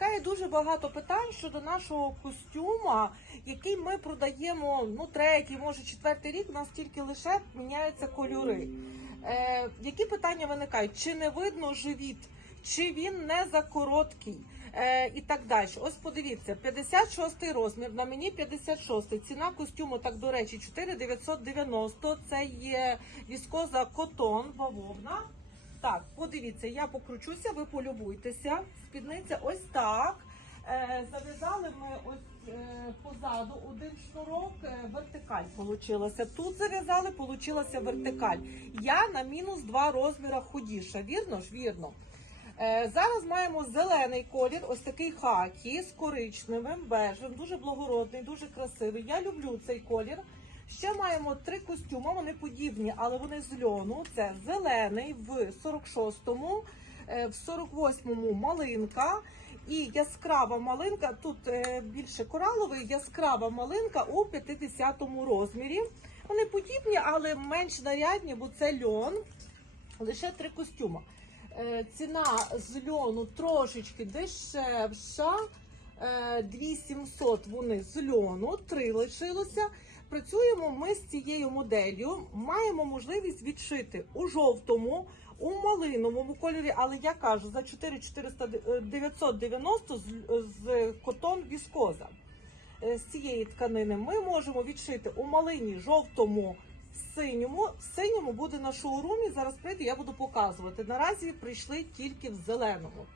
Виникає дуже багато питань щодо нашого костюма, який ми продаємо ну третій, може четвертий рік. У нас тільки лише міняються кольори. Е, які питання виникають? Чи не видно живіт, чи він не за короткий? Е, і так далі. Ось подивіться, 56 розмір, на мені 56. Ціна костюму, так до речі, 4990. Це є віскоза котон, бавовна. Так, подивіться, я покручуся, ви полюбуйтеся. Спідниця ось так. Е, зав'язали ми ось е, позаду один шнурок, е, вертикаль получилася. Тут зав'язали, получилася вертикаль. Я на мінус 2 розміра худіша. Вірно ж? Вірно. Зараз маємо зелений колір, ось такий хакі з коричневим, бежем, дуже благородний, дуже красивий. Я люблю цей колір. Ще маємо три костюми, вони подібні, але вони з льону. Це зелений в 46-му, е, в 48-му малинка і яскрава малинка. Тут е, більше кораловий, яскрава малинка у 50-му розмірі. Вони подібні, але менш нарядні, бо це льон. Лише три костюми. Е, Ціна з льону трошечки дешевша. Е, 2700 вони з льону, три лишилося. Працюємо ми з цією моделлю. Маємо можливість відшити у жовтому, у малиновому кольорі, але я кажу за 4990 з, з котон віскоза. Е, З цієї тканини ми можемо відшити у малині, жовтому, синьому. Синьому буде на шоурумі. Зараз прийду, я буду показувати. Наразі прийшли тільки в зеленому.